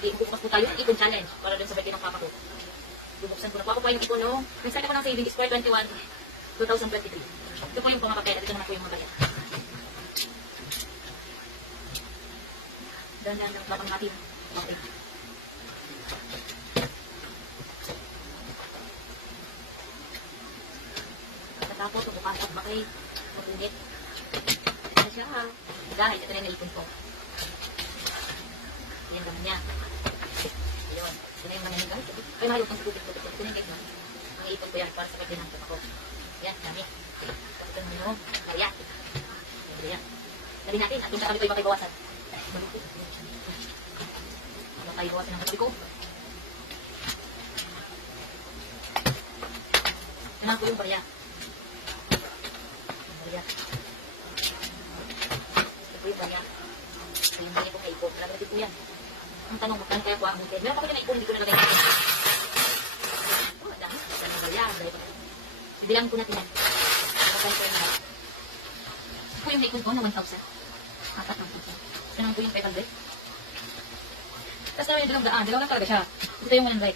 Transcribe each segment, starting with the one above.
Okay, bukas po tayo ng ipon challenge para dun sa birthday ng papa ko. Bubuksan ko na po ako yung ipon, no? Nag-start ako ng saving is 4/21, 2023. Ito po yung pumapapera. Ito naman po yung mga bayad. Ganyan lang lapang natin. Okay. Pagkatapos, bukas at bakay. Mapunit. Ito na siya, ha? Dahil, ito na yung naipon ko. Yan naman niya. Ayun. Ito na yung mga nanigal. Ay, mahalo kong sa tubig. Ito na yung guys, no? Mga ipon ko yan para sa birthday ng papa ko. Yan, dami. Ito na yung kaya. Yan. Dali natin. At yung kami ko yung makibawasan. Baluto. Ano tayo bawasan ng katabi ko? Yan po yung barya. Barya. Ito po yung barya. Ito yung barya kong naipon. Talaga po yan. Ang tanong, magkano kaya po ang hotel? Meron pa ko yung naipon, hindi ko nalagay natin. Oh, dami. Dami barya. Bilang po natin yan. Magkano po yung lahat. Ito po yung naipon ko na 1,000. Apat ng 1,000. Ito naman po yung 500. Tapos naman yung dalawang daan. Dalawa lang talaga siya. Ito yung 100.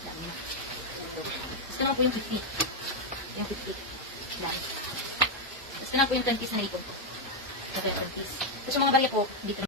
Dami na. Ito naman po yung 50. Yung 50. Dami. Tapos ito naman po yung 20s na naipon ko. Ito yung 20s. Tapos yung mga barya po, dito